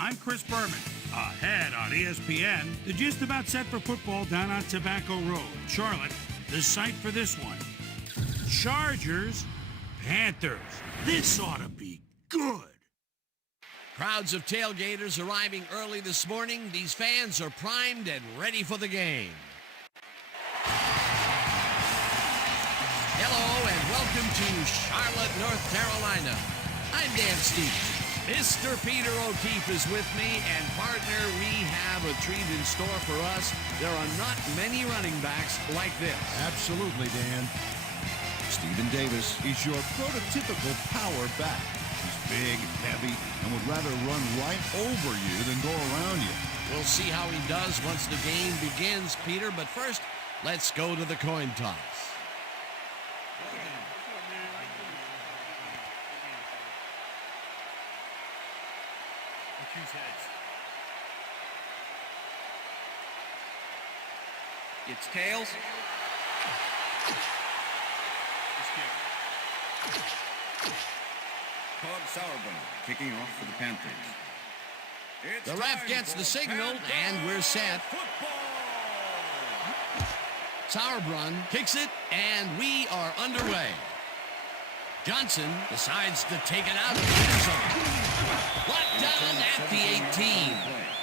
I'm Chris Berman. Ahead on ESPN, the gist about set for football down on Tobacco Road, Charlotte, the site for this one. Chargers, Panthers. This ought to be good. Crowds of tailgaters arriving early this morning. These fans are primed and ready for the game. Hello and welcome to Charlotte, North Carolina. I'm Dan Stevens. Mr. Peter O'Keefe is with me, and partner, we have a treat in store for us. There are not many running backs like this. Absolutely, Dan. Stephen Davis is your prototypical power back. He's big, heavy, and would rather run right over you than go around you. We'll see how he does once the game begins, Peter, but first, let's go to the coin toss. It's tails. Todd Sauerbrunn kicking off for the Panthers. The ref gets the signal, and we're set. Sauerbrunn kicks it, and we are underway. Johnson decides to take it out of the end zone. Blocked down at the 18.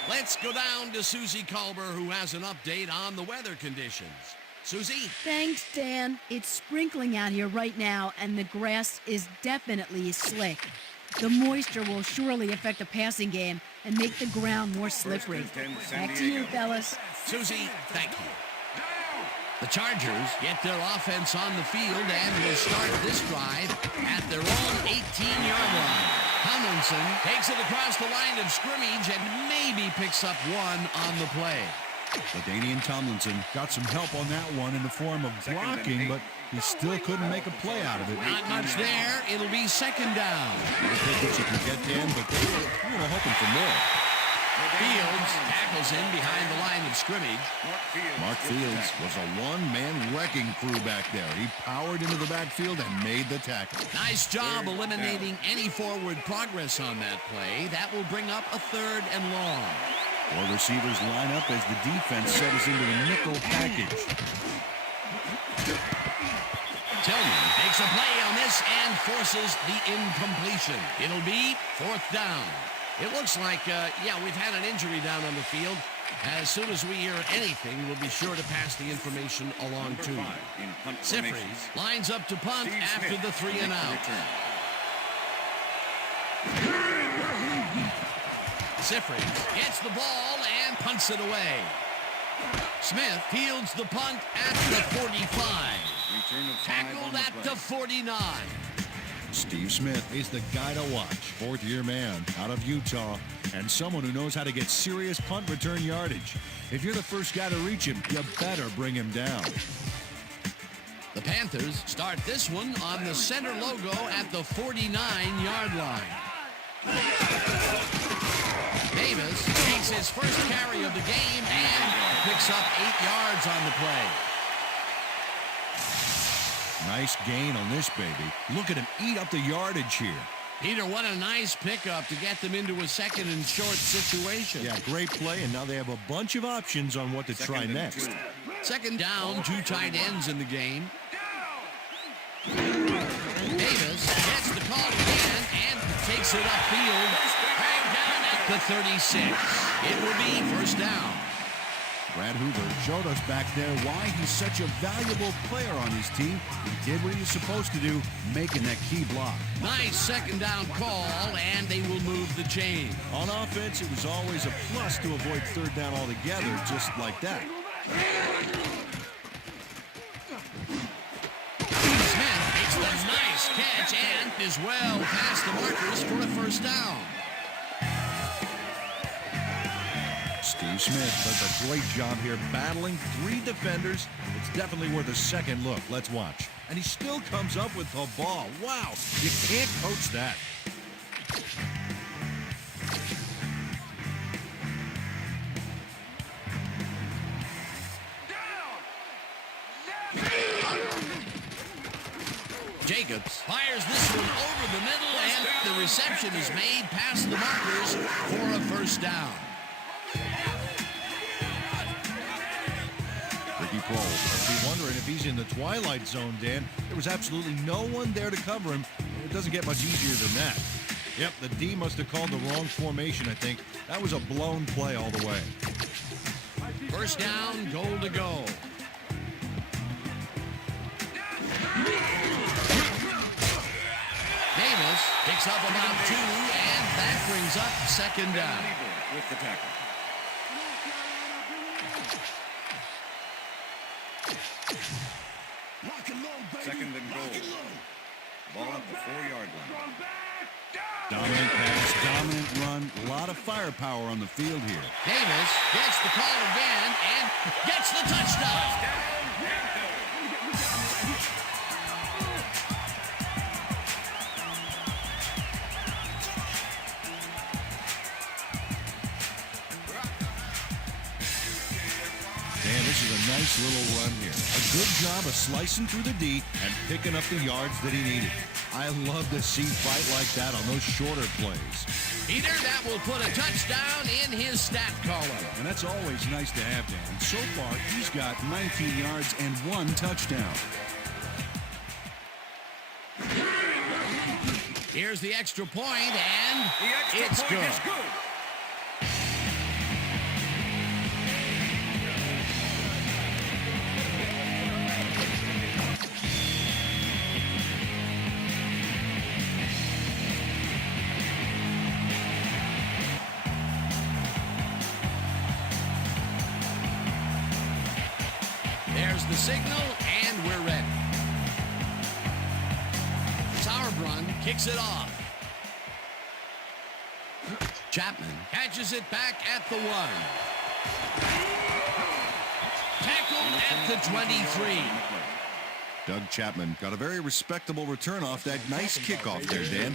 Let's go down to Susie Culber, who has an update on the weather conditions. Susie? Thanks, Dan. It's sprinkling out here right now, and the grass is definitely slick. The moisture will surely affect the passing game and make the ground more slippery. Back to you, fellas. Susie, thank you. The Chargers get their offense on the field and will start this drive at their own 18-yard line. Tomlinson takes it across the line of scrimmage and maybe picks up one on the play. LaDainian Tomlinson got some help on that one in the form of blocking, but he still couldn't make a play out of it. Not much there. It'll be second down. We'll take what you can get, Dan, but they were hoping for more. Fields tackles in behind the line of scrimmage. Mark Fields was a one-man wrecking crew back there. He powered into the backfield and made the tackle. Nice job eliminating any forward progress on that play. That will bring up a third and long. Four receivers line up as the defense settles into a nickel package. Tillman makes a play on this and forces the incompletion. It'll be fourth down. It looks like, we've had an injury down on the field. As soon as we hear anything, we'll be sure to pass the information along to you. Siffrys lines up to punt after the 3 and out. Siffrys gets the ball and punts it away. Smith fields the punt at the 45. Tackled at the 49. Steve Smith is the guy to watch. Fourth-year man out of Utah and someone who knows how to get serious punt return yardage. If you're the first guy to reach him, you better bring him down. The Panthers start this one on the center logo at the 49-yard line. Davis takes has his first carry of the game and picks up 8 yards on the play. Nice gain on this baby. Look at him eat up the yardage here. Peter, what a nice pickup to get them into a second and short situation. Yeah, great play, and now they have a bunch of options on what to try next. Second down, 2 tight ends in the game. Davis gets the call again and takes it upfield. Dragged down at the 36. It will be first down. Brad Hoover showed us back there why he's such a valuable player on his team. He did what he was supposed to do, making that key block. Nice second down call, and they will move the chain. On offense, it was always a plus to avoid third down altogether, just like that. Smith makes the nice catch and is well past the markers for a first down. Steve Smith does a great job here battling 3 defenders. It's definitely worth a second look. Let's watch. And he still comes up with the ball. Wow, you can't coach that. Jacobs fires this one over the middle, and the reception is made past the markers for a first down. Ricky Prohl must be wondering if he's in the twilight zone, Dan. There was absolutely no one there to cover him. It doesn't get much easier than that. Yep, the D must have called the wrong formation, I think. That was a blown play all the way. First down, goal to go. Davis picks up about 2, and that brings up second down. With the tackle. Second and goal. Ball at the 4-yard line. Dominant pass, dominant run. A lot of firepower on the field here. Davis gets the call again and gets the touchdown. Dan, this is a nice little run here. A good job of slicing through the D and picking up the yards that he needed. I love to see fight like that on those shorter plays. Peter, that will put a touchdown in his stat column. And that's always nice to have, Dan. And so far, he's got 19 yards and 1 touchdown. Here's the extra point, and The extra it's point good. is good. There's the signal, and we're ready. Sauerbrunn kicks it off. Chapman catches it back at the 1. Tackled at the 23. Doug Chapman got a very respectable return off that nice kickoff there, Dan.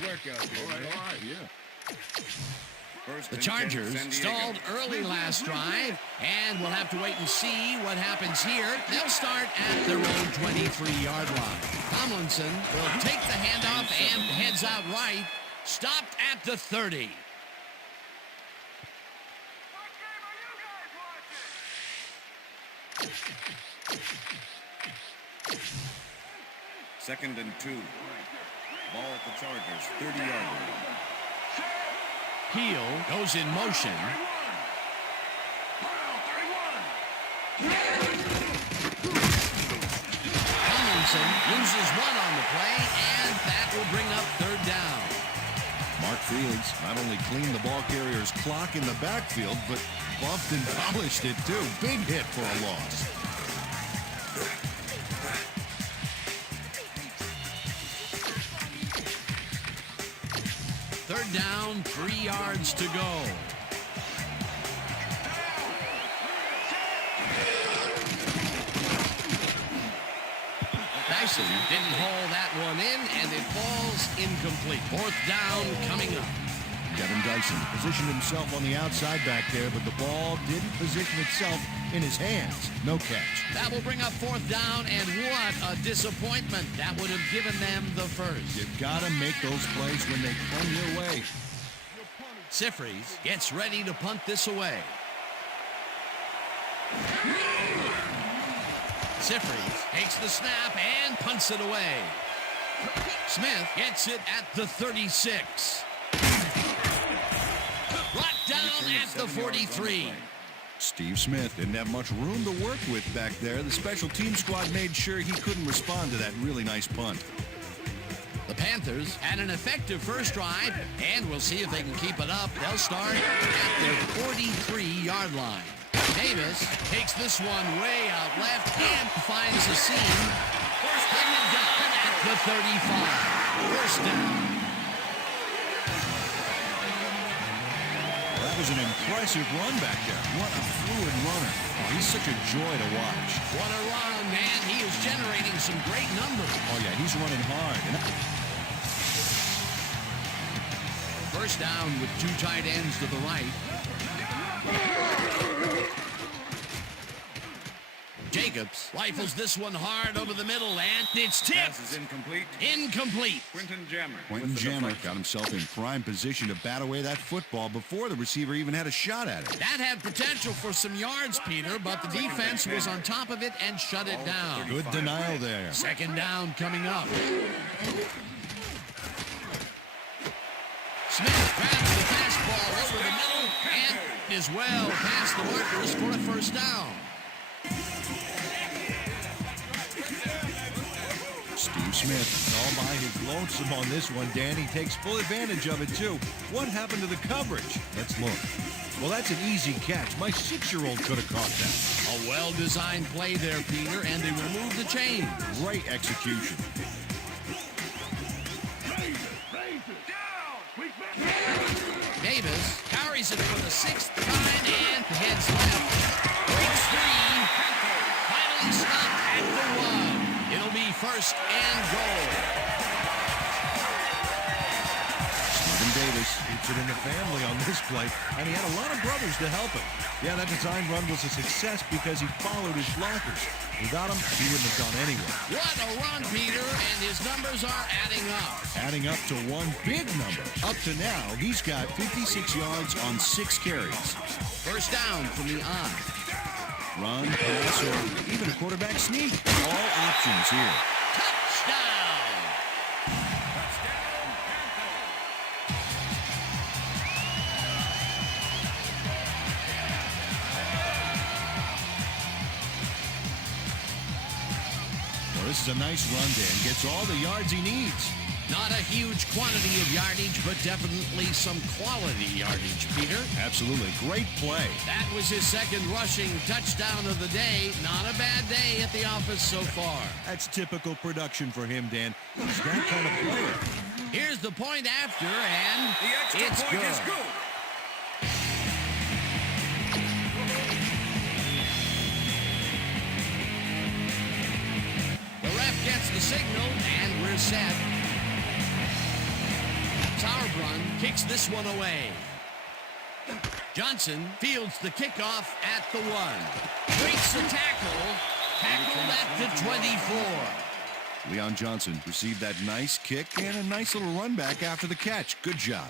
First The and 10, Chargers San Diego. stalled early last drive, and we'll have to wait and see what happens here. They'll start at their own 23-yard line. Tomlinson will take the handoff and heads out right, stopped at the 30. Second and 2. Ball at the Chargers, 30-yard line. Heel goes in motion. Tomlinson loses 1 on the play, and that will bring up third down. Mark Fields not only cleaned the ball carrier's clock in the backfield, but buffed and polished it too. Big hit for a loss. Third down, 3 yards to go. Dyson didn't haul that one in, and it falls incomplete. Fourth down coming up. Kevin Dyson Ryzen positioned himself on the outside back there, but the ball didn't position itself in his hands. No catch. That will bring up 4th down, and what a disappointment. That would have given them the first. You gotta make those plays when they come your way. Sifries gets ready to punt this away. Sifries takes the snap and punts it away. Smith gets it at the 36. Brought down at the 43. Steve Smith didn't have much room to work with back there. The special team squad made sure he couldn't respond to that really nice punt. The Panthers had an effective first drive, and we'll see if they can keep it up. They'll start at their 43-yard line. Davis takes this one way out left and finds a seam. Getting it done at the 35. First down. Well, that was an impressive run back there. What a fluid runner. Oh, he's such a joy to watch. What a run, man. He is generating some great numbers. Oh, yeah, he's running hard. First down with 2 tight ends to the right. Jacobs rifles this one hard over the middle, and it's tipped. Pass is incomplete. Incomplete. Quentin Jammer. Quentin Jammer got himself in prime position to bat away that football before the receiver even had a shot at it. That had potential for some yards, Peter, but the defense was on top of it and shut it down. Good denial there. 2nd down coming up. Smith grabs the fastball over the middle and is well past the markers for a first down. Steve Smith all by his lonesome on this one, Dan. He takes full advantage of it, too. What happened to the coverage? Let's look. Well, that's an easy catch. My 6-year-old could have caught that. A well-designed play there, Peter, and they removed the chain. Great execution. Davis carries it for the 6th time and heads left. Breaks free. Finally stopped at the 1. It'll be 1st and goal. Stephen Davis keeps it in the family on this play, and he had a lot of brothers to help him. Yeah, that design run was a success because he followed his blockers. Without him, he wouldn't have gone anywhere. What a run, Peter, and his numbers are adding up. Adding up to one big number. Up to now, he's got 56 yards on 6 carries. First down from the on. Run, pass, or even a quarterback sneak. All options here. Touchdown! Well, this is a nice run, Dan. Gets all the yards he needs. Not a huge quantity of yardage, but definitely some quality yardage, Peter. Absolutely. Great play. That was his 2nd rushing touchdown of the day. Not a bad day at the office so far. That's typical production for him, Dan. He's that kind of player. Here's the point after, and The extra it's point good. is good. The ref gets the signal, and we're set. Sauerbrunn kicks this one away. Johnson fields the kickoff at the 1. Breaks the tackle. Tackled at the 24. Leon Johnson received that nice kick and a nice little run back after the catch. Good job.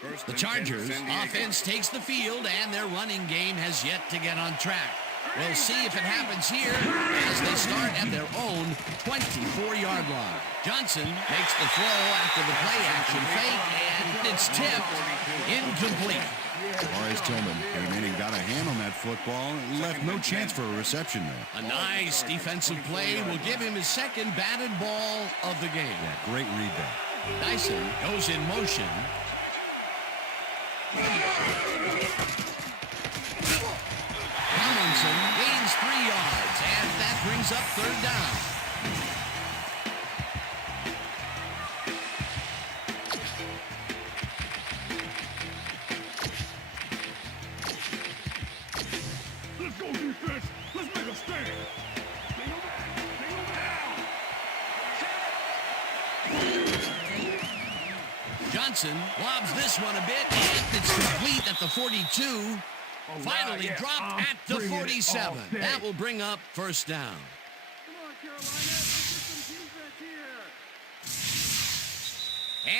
First The and 10, Chargers San Diego. offense takes the field, and their running game has yet to get on track. We'll see if it happens here as they start at their own 24-yard line. Johnson makes the throw after the play-action fake, and it's tipped. Incomplete. Maurice Tillman came in and got a hand on that football and left no chance for a reception there. A nice defensive play will give him his 2nd batted ball of the game. Yeah, great read there. Dyson goes in motion. Tomlinson gains 3 yards, and that brings up 3rd down. Let's go defense. Let's make a stand. Johnson lobs this one a bit, and it's complete at the 42. Finally dropped at the 47. That will bring up first down.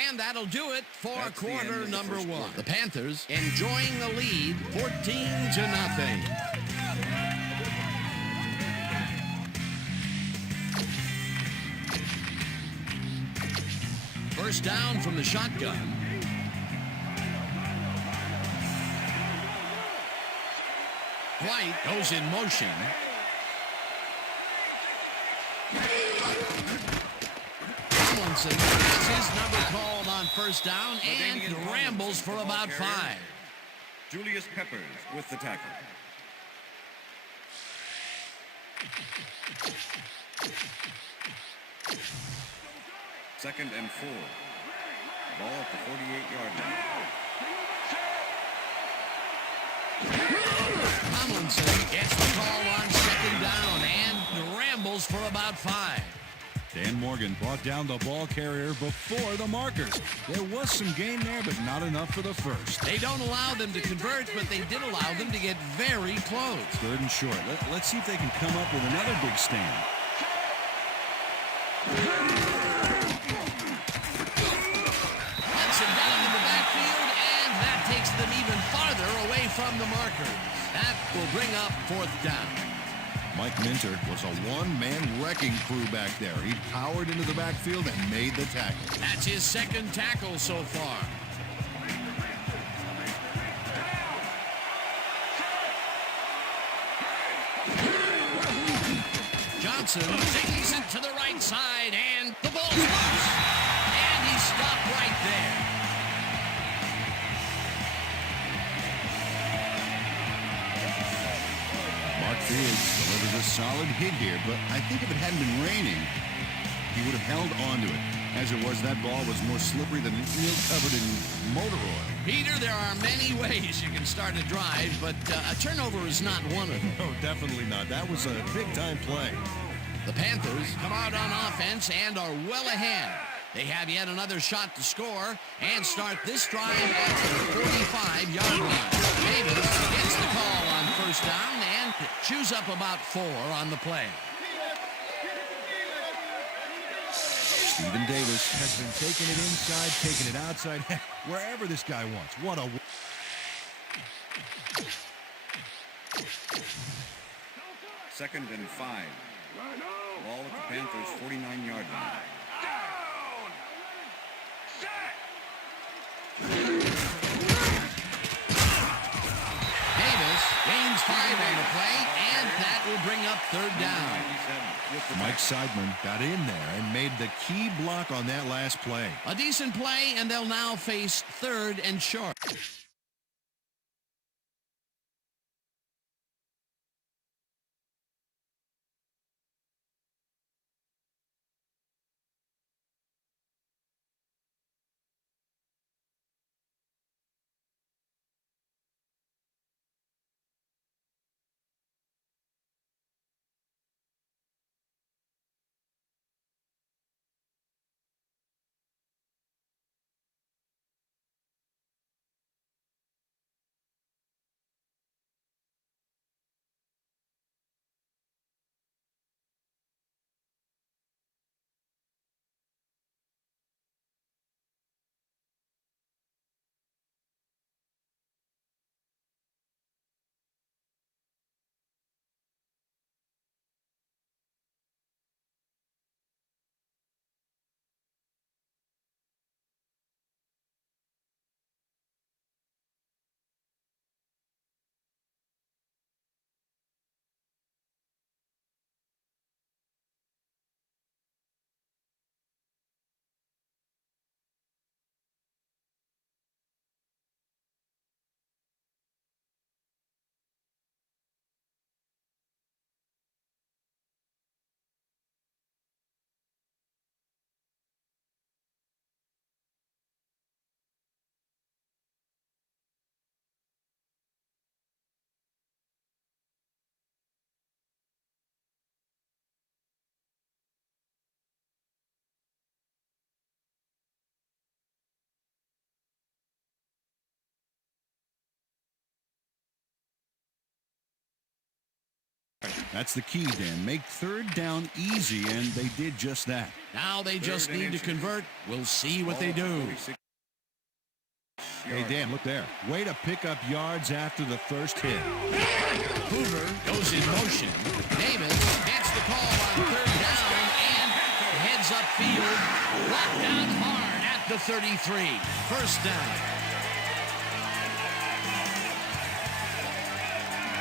And that'll do it for That's the quarter end of the number first one. quarter. The Panthers enjoying the lead, 14-0. First down from the shotgun. White goes in motion. Tomlinson has his number called on first down and Radeon rambles for the ball about carrier. 5. Julius Peppers with the tackle. Second and 4. Ball at the 48-yard line. Tomlinson gets the call on second down and rambles for about 5. Dan Morgan brought down the ball carrier before the markers. There was some gain there, but not enough for the first. They don't allow them to convert, but they did allow them to get very close. Third and short. Let's see if they can come up with another big stand. Gets him down to the backfield, and that takes them even farther away from the markers. That will bring up fourth down. Mike Minter was a one-man wrecking crew back there. He powered into the backfield and made the tackle. That's his second tackle so far. Johnson zings it to the right side, and the ball's loose. And he stopped right there. Mark Fields delivers a solid hit here, but I think if it hadn't been raining, he would have held onto it. As it was, that ball was more slippery than an eel covered in motor oil. Peter, there are many ways you can start a drive, but a turnover is not one of them. No, definitely not. That was a big-time play. The Panthers come out on offense and are well ahead. They have yet another shot to score and start this drive at the 45-yard line. Davis gets the call on first down and chews up about 4 on the play. Stephen Davis has been taking it inside, taking it outside, wherever this guy wants. What a... Second and 5. Ball at the Panthers' 49-yard line. Davis gains 5 on the play, and that will bring up third down. 97 with the Mike Seidman got in there and made the key block on that last play. A decent play, and they'll now face third and short. That's the key, Dan. Make third down easy, and they did just that. Now they just need to convert. We'll see what they do. Hey, Dan, look there. Way to pick up yards after the first hit. Hoover goes in motion. Davis gets the call on third down and heads upfield. Blocked down hard at the 33. First down.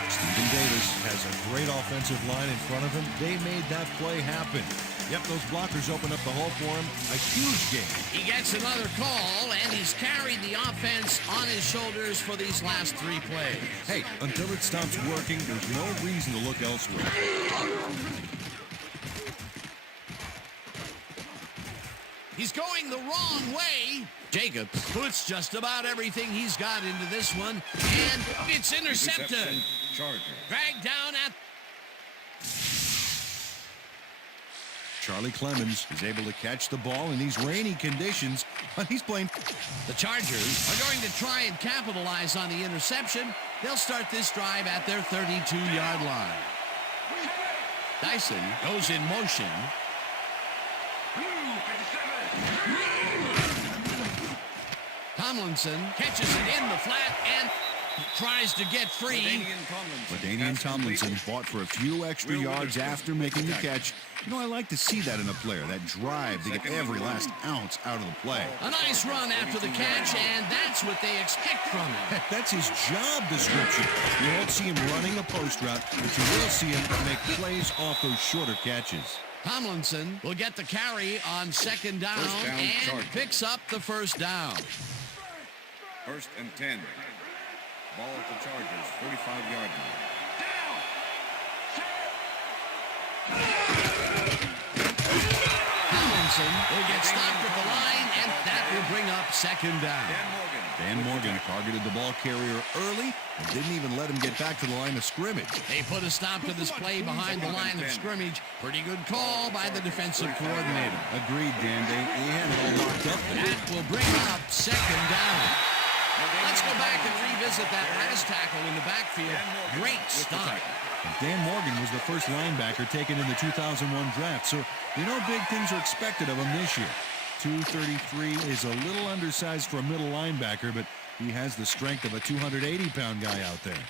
Stephen Davis has a great offensive line in front of him. They made that play happen. Yep, those blockers opened up the hole for him. A huge game. He gets another call, and he's carried the offense on his shoulders for these last 3 plays. Hey, until it stops working, there's no reason to look elsewhere. He's going the wrong way. Jacobs puts just about everything he's got into this one, and it's intercepted. Dragged down at... Charlie Clemens is able to catch the ball in these rainy conditions, but he's playing. The Chargers are going to try and capitalize on the interception. They'll start this drive at their 32-yard line. Dyson goes in motion. Tomlinson catches it in the flat and tries to get free. Radeon Tomlinson fought for a few extra yards after making the catch. You know, I like to see that in a player, that drive to get every last ounce out of the play. A nice run after the catch, and that's what they expect from him. That's his job description. You won't see him running a post route, but you will see him make plays off those shorter catches. Tomlinson will get the carry on second down and picks up the first down. 1st and 10. Ball at the Chargers, 45-yard line. Tomlinson will get stopped at the line, and that will bring up second down. Dan Morgan targeted the ball carrier early and didn't even let him get back to the line of scrimmage. They put a stop to this play behind the line of scrimmage. Pretty good call by the defensive coordinator. Agreed, Dan. He had it all locked up. That will bring up second down. Let's go back and revisit that last tackle in the backfield. Great stop. Dan Morgan was the first linebacker taken in the 2001 draft, so you know big things are expected of him this year. 233 is a little undersized for a middle linebacker, but he has the strength of a 280-pound guy out there.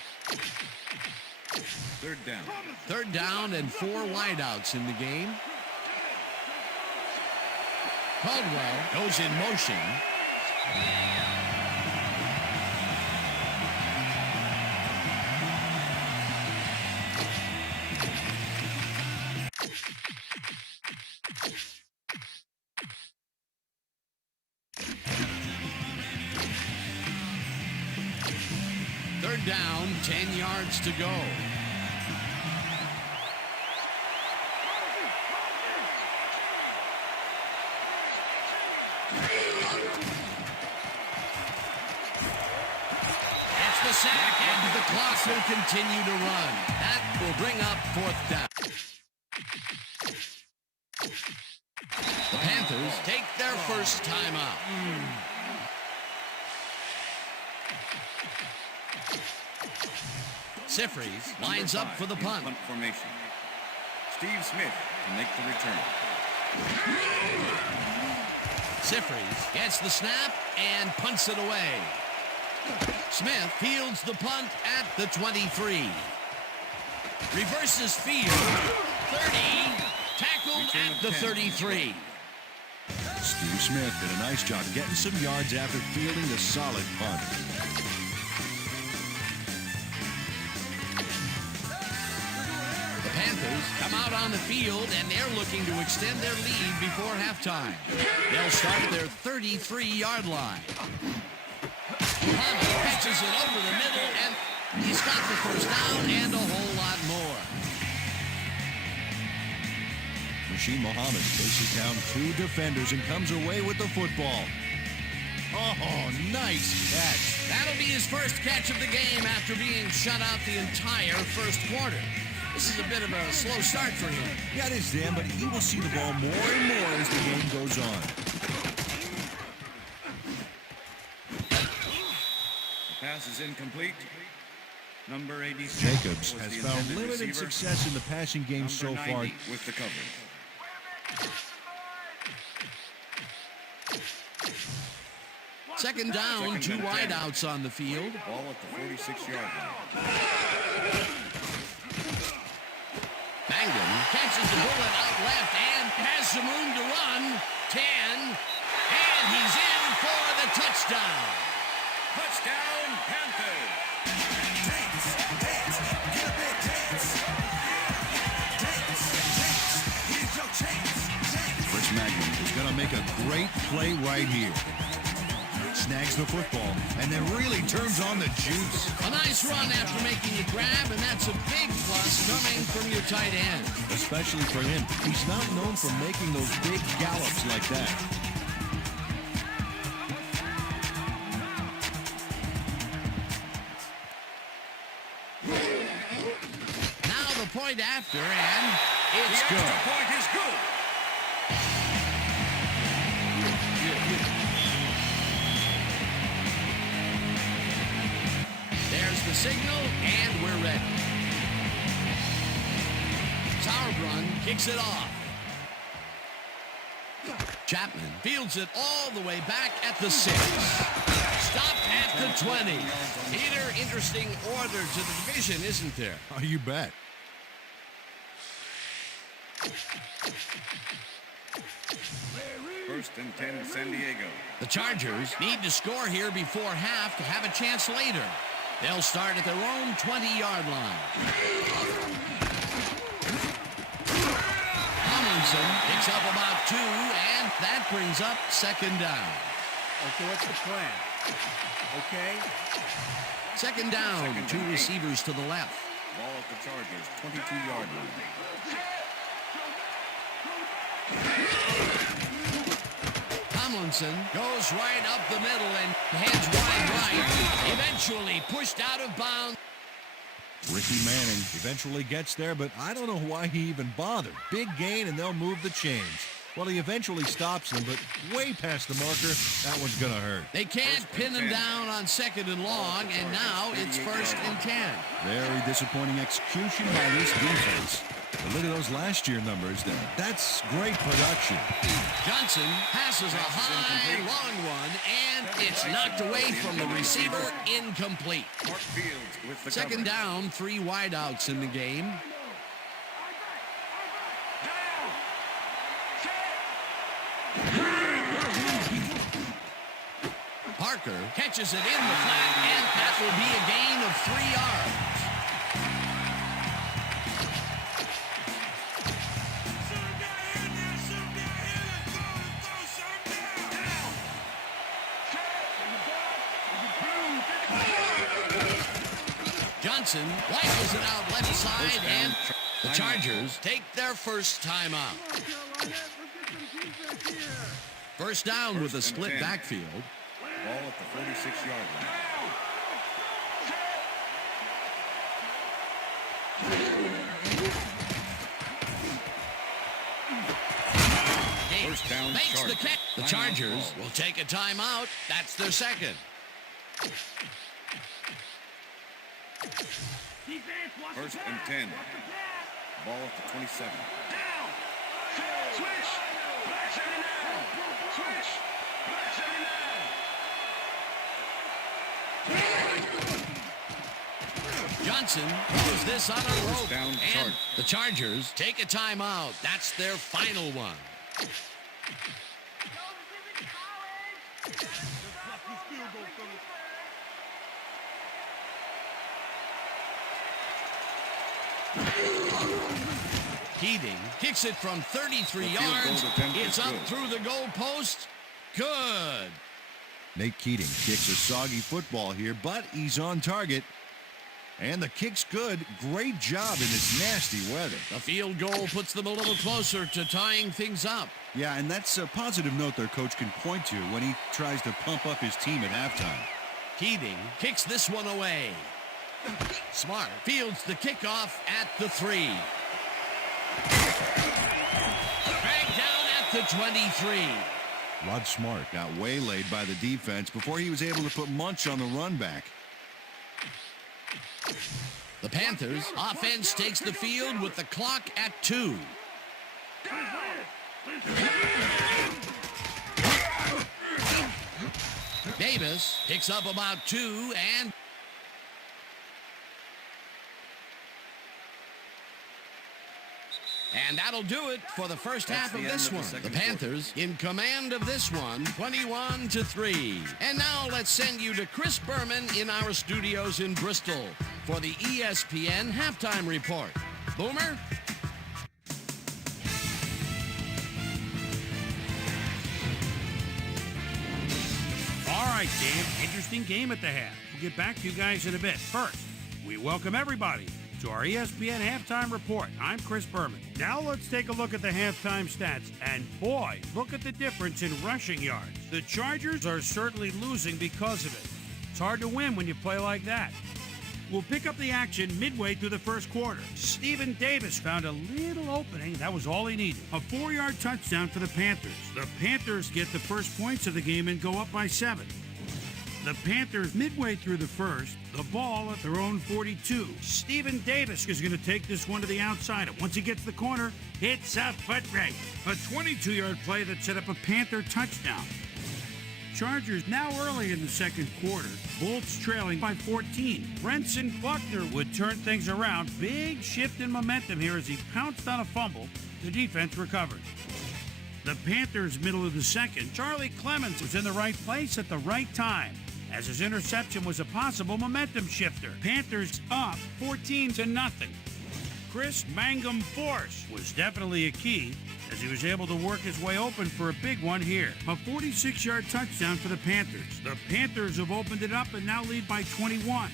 3rd down. 3rd down and 4 wideouts in the game. Caldwell goes in motion. Third down, 10 yards to go. It's the sack, and the clock will continue to run. That will bring up 4th down. The Panthers take their first timeout. Sifries lines up for the punt. Punt formation. Steve Smith to make the return. Sifries gets the snap and punts it away. Smith fields the punt at the 23. Reverses field. 30. Tackled at the 33. Steve Smith did a nice job getting some yards after fielding the solid punt. The Panthers come out on the field, and they're looking to extend their lead before halftime. They'll start at their 33-yard line. Muhammad catches it over the middle, and he's got the first down and a whole lot more. Rasheed Muhammad faces down 2 defenders and comes away with the football. Oh, nice catch. That'll be his first catch of the game after being shut out the entire first quarter. This is a bit of a slow start for him. Yeah, it is, Dan, but he will see the ball more and more as the game goes on. The pass is incomplete. Number 86. Jacobs was has the found intended limited receiver. success in the passing game Number so 90 far. with the coverage. Second down, two wideouts on the field. Ball at the 46-yard line. Mangum catches the bullet out left and has some room to run. 10, and he's in for the touchdown. Touchdown, Panthers. Dance, dance, get a bit dance. Dance, dance, here's your chance. Dance. Chris Magnum is going to make a great play right here. Snags the football and then really turns on the juice. A nice run after making the grab, and that's a big plus coming from your tight end. Especially for him. He's not known for making those big gallops like that. Now the point after, and it's The good. extra point is good. There's the signal, and we're ready. Sauerbrunn kicks it off. Chapman fields it all the way back at the 6. Stopped at the 20. Peter, interesting order to the division, isn't there? Oh, you bet. First and 10, San Diego. The Chargers need to score here before half to have a chance later. They'll start at their own 20-yard line. Tomlinson picks up about 2, and that brings up second down. Okay, what's the plan? Okay? Second down, Second two and 8. receivers to the left. Ball at the Chargers, 22-yard line. Tomlinson goes right up the middle and heads wide right. Eventually pushed out of bounds. Ricky Manning eventually gets there, but I don't know why he even bothered. Big gain, and they'll move the chains. Well, he eventually stops them, but way past the marker, that one's going to hurt. They can't pin him down on second and long, and now it's first and 10. Very disappointing execution by this defense. But look at those last year numbers there. That's great production. Johnson passes a high, long one, and it's knocked away from the receiver, incomplete. Mark Fields with the Second coverage. down, 3 wideouts in the game. Parker catches it in the flat, and that will be a gain of 3 yards. Johnson rifles it out left side, and the Chargers take their first time out. First down with a First and split 10. backfield. Ball at the 46-yard line. Gates First down, makes the Chargers. catch. The Timeout Chargers call. will take a timeout. That's their second. First and 10. Ball at the 27. Johnson throws this on a rope, down, and Chargers. the Chargers take a timeout. That's their final one. Keating kicks it from 33 The field goal yards. attempt It's is up good. through the goal post. Good. Nate Keating kicks a soggy football here, but he's on target. And the kick's good. Great job in this nasty weather. The field goal puts them a little closer to tying things up. Yeah, and that's a positive note their coach can point to when he tries to pump up his team at halftime. Keating kicks this one away. Smart fields the kickoff at the 3. Dragged down at the 23. Rod Smart got waylaid by the defense before he was able to put Munch on the run back. The Panthers offense takes the field with the clock at 2. Davis picks up about 2 and that'll do it for the first half of this one. The Panthers in command of this one, 21-3. And now let's send you to Chris Berman in our studios in Bristol for the ESPN halftime report. Boomer? All right, Dave. Interesting game at the half. We'll get back to you guys in a bit. First, we welcome everybody to our ESPN halftime report. I'm Chris Berman. Now let's take a look at the halftime stats. And boy, look at the difference in rushing yards. The Chargers are certainly losing because of it. It's hard to win when you play like that. We'll pick up the action midway through the first quarter. Stephen Davis found a little opening. That was all he needed. A 4-yard touchdown for the Panthers. The Panthers get the first points of the game and go up by 7. The Panthers, midway through the first, the ball at their own 42. Stephen Davis is going to take this one to the outside. And once he gets the corner, hits a foot race. A 22-yard play that set up a Panther touchdown. Chargers now early in the second quarter. Bolts trailing by 14. Brenson Buckner would turn things around. Big shift in momentum here as he pounced on a fumble. The defense recovered. The Panthers, middle of the second. Charlie Clemens was in the right place at the right time, as his interception was a possible momentum shifter. Panthers up 14-0. Chris Mangum Force was definitely a key, as he was able to work his way open for a big one here. A 46-yard touchdown for the Panthers. The Panthers have opened it up and now lead by 21.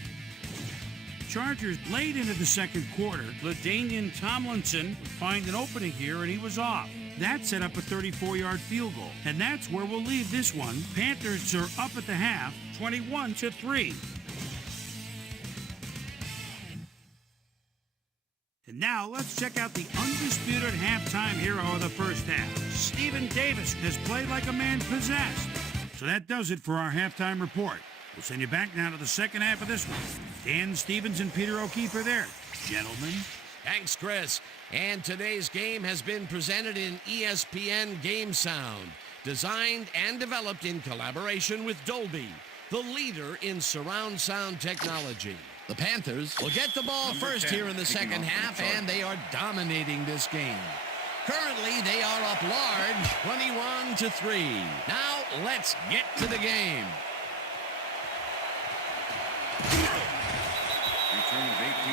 Chargers late into the second quarter. LaDainian Tomlinson would find an opening here, and he was off. That set up a 34-yard field goal. And that's where we'll leave this one. Panthers are up at the half, 21-3. And now let's check out the undisputed halftime hero of the first half. Stephen Davis has played like a man possessed. So that does it for our halftime report. We'll send you back now to the second half of this one. Dan Stevens and Peter O'Keefe are there. Gentlemen. Thanks, Chris. And today's game has been presented in ESPN Game Sound, designed and developed in collaboration with Dolby, the leader in surround sound technology. The Panthers will get the ball first here in the second half, and they are dominating this game. Currently, they are up large, 21-3. Now, let's get to the game.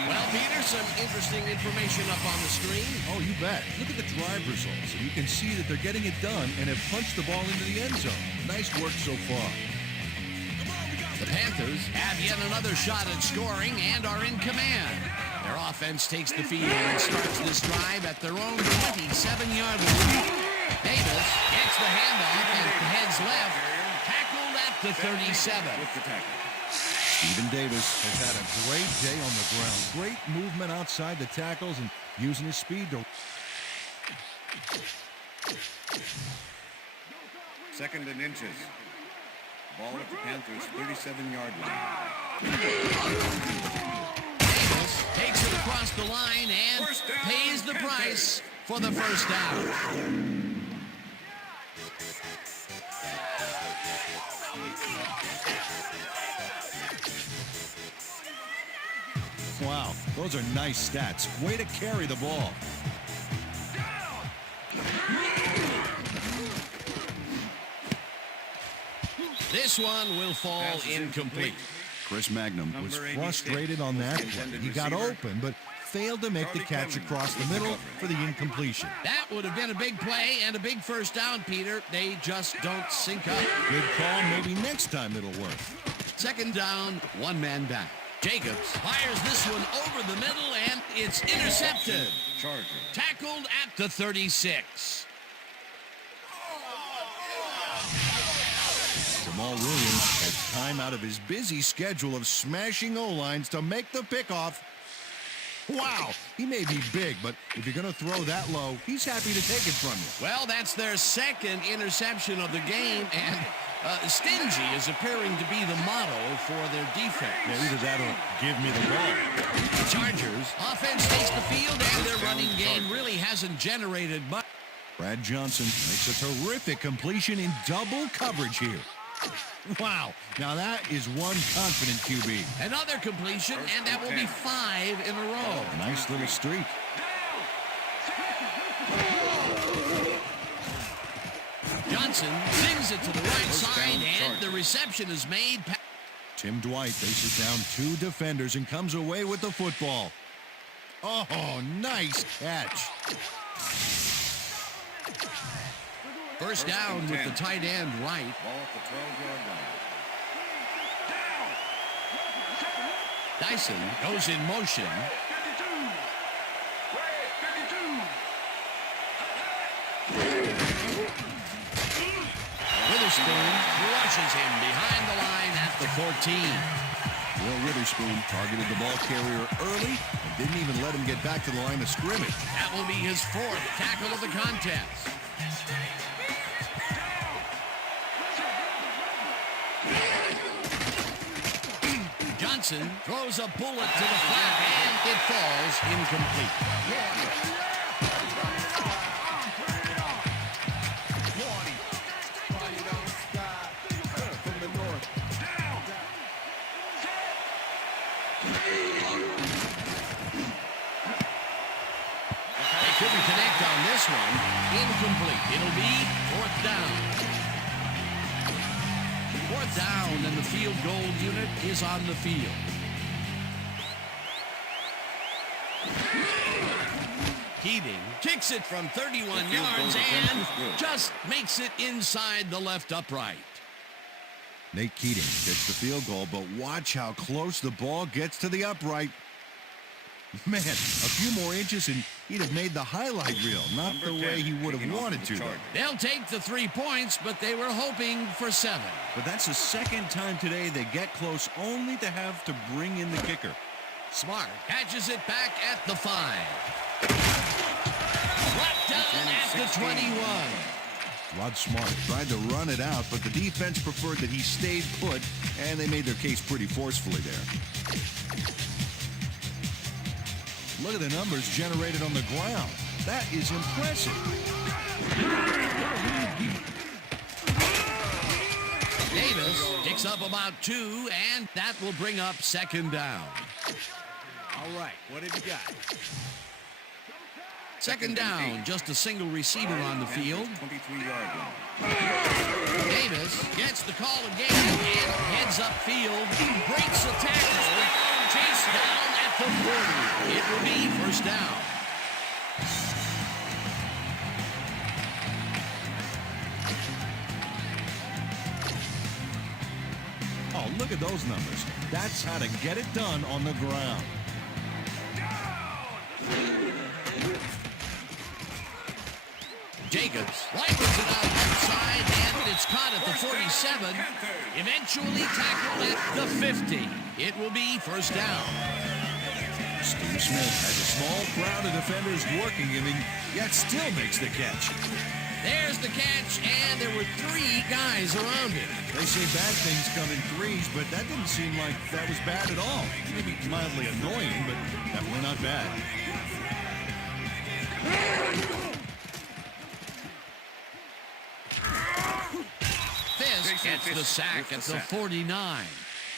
Well, Peter, some interesting information up on the screen. Oh, you bet. Look at the drive results, and you can see that they're getting it done and have punched the ball into the end zone. Nice work so far. The Panthers have yet another shot at scoring and are in command. Their offense takes the field and starts this drive at their own 27-yard line. Davis gets the handoff and heads left, tackled at the 37. Stephen Davis has had a great day on the ground. Great movement outside the tackles and using his speed to... Second and inches. Ball at the Panthers' 37-yard line. Davis takes it across the line and pays the price for the first down. Wow, those are nice stats. Way to carry the ball. This one will fall incomplete. Chris Magnum was frustrated on that play. He got open, but failed to make the catch across the middle for the incompletion. That would have been a big play and a big first down, Peter. They just don't sync up. Good call. Maybe next time it'll work. Second down, one man back. Jacobs fires this one over the middle, and it's intercepted. Tackled at the 36. Jamal Williams has time out of his busy schedule of smashing O-lines to make the pickoff. Wow, he may be big, but if you're going to throw that low, he's happy to take it from you. Well, that's their second interception of the game, and Stingy is appearing to be the motto for their defense. Yeah, either that or give me the ball. The Chargers offense takes the field, and their running game really hasn't generated much. Brad Johnson makes a terrific completion in double coverage here. Wow, now that is one confident QB. Another completion, and that will be 5 in a row. Nice little streak. Johnson sings it to the right side, and the reception is made. Tim Dwight faces down 2 defenders and comes away with the football. Oh, nice catch. First down with the tight end right. Ball at the 12-yard line. Dyson goes in motion. Witherspoon rushes him behind the line at the 14. Will Witherspoon targeted the ball carrier early and didn't even let him get back to the line of scrimmage. That will be his 4th tackle of the contest. Johnson throws a bullet to the flat, and it falls incomplete. They couldn't connect on this one. Incomplete. It'll be 4th down. 4th down, and the field goal unit is on the field. Keating kicks it from 31 yards and just makes it inside the left upright. Nate Keating gets the field goal, but watch how close the ball gets to the upright. Man, a few more inches and he'd have made the highlight reel. Not the way he would have wanted to. They'll take the 3 points, but they were hoping for 7. But that's the second time today they get close, only to have to bring in the kicker. Smart catches it back at the 5. Brought down at the 21. Rod Smart tried to run it out, but the defense preferred that he stayed put, and they made their case pretty forcefully there. Look at the numbers generated on the ground. That is impressive. Davis picks up about 2, and that will bring up 2nd down. All right, what have you got? 2nd down, just a single receiver on the field. 23-yard line. Davis gets the call again and heads upfield. Breaks the tackle. Chased down at the 40. It will be 1st down. Oh, look at those numbers. That's how to get it done on the ground. Jacobs rifles it out outside, and it's caught at the 47. Eventually tackled at the 50. It will be 1st down. Steve Smith has a small crowd of defenders working him, and yet still makes the catch. There's the catch, and there were 3 guys around him. They say bad things come in threes, but that didn't seem like that was bad at all. Maybe mildly annoying, but definitely not bad. Fisk gets the sack at the 49.